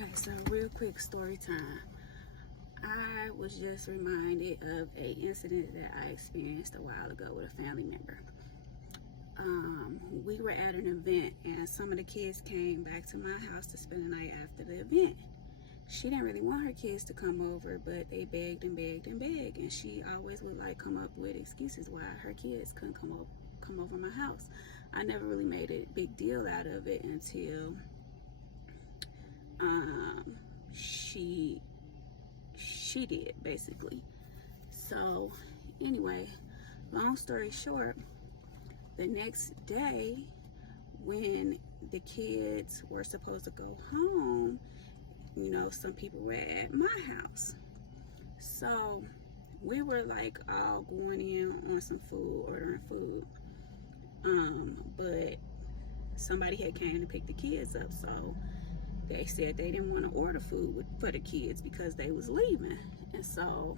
Okay, so real quick story time. I was just reminded of a incident that I experienced a while ago with a family member. We were at an event and some of the kids came back to my house to spend the night after the event. She didn't really want her kids to come over, but they begged and begged and begged, and she always would come up with excuses why her kids couldn't come over my house. I never really made a big deal out of it until she did, basically. So anyway, long story short, the next day when the kids were supposed to go home, some people were at my house. So we were all going in on some food, ordering food. But somebody had came to pick the kids up, so they said they didn't want to order food for the kids because they was leaving. And so,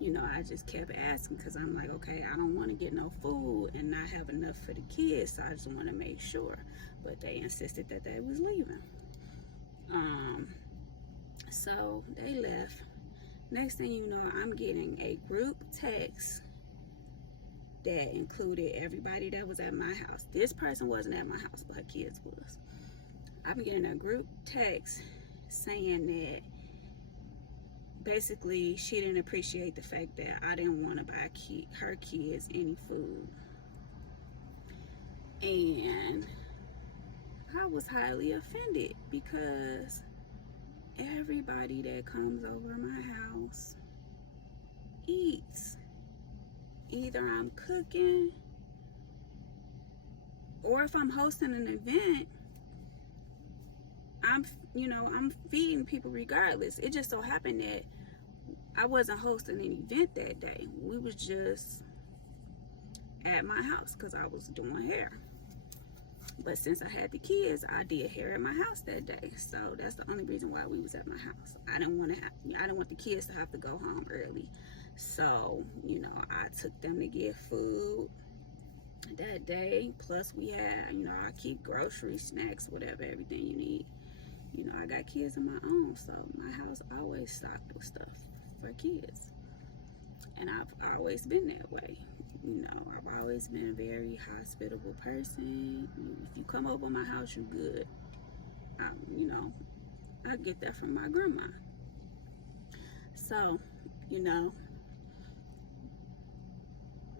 I just kept asking because I'm like, okay, I don't want to get no food and not have enough for the kids, so I just want to make sure. But they insisted that they was leaving. So they left. Next thing you know, I'm getting a group text that included everybody that was at my house. This person wasn't at my house, but her kids was. I've been getting a group text saying that basically she didn't appreciate the fact that I didn't want to buy her kids any food. And I was highly offended because everybody that comes over my house eats. Either I'm cooking, or if I'm hosting an event, I'm feeding people regardless. It just so happened that I wasn't hosting an event that day. We was just at my house because I was doing hair. But since I had the kids, I did hair at my house that day. So that's the only reason why we was at my house. I didn't want the kids to have to go home early. So, I took them to get food that day. Plus we had, I keep groceries, snacks, whatever, everything you need. I got kids of my own, so my house always stocked with stuff for kids. And I've always been that way. I've always been a very hospitable person. If you come over my house, you're good. I get that from my grandma. So,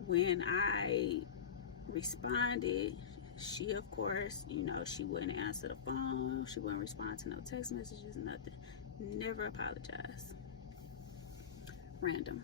when I responded, she, of course, she wouldn't answer the phone. She wouldn't respond to no text messages, nothing. Never apologize. Random.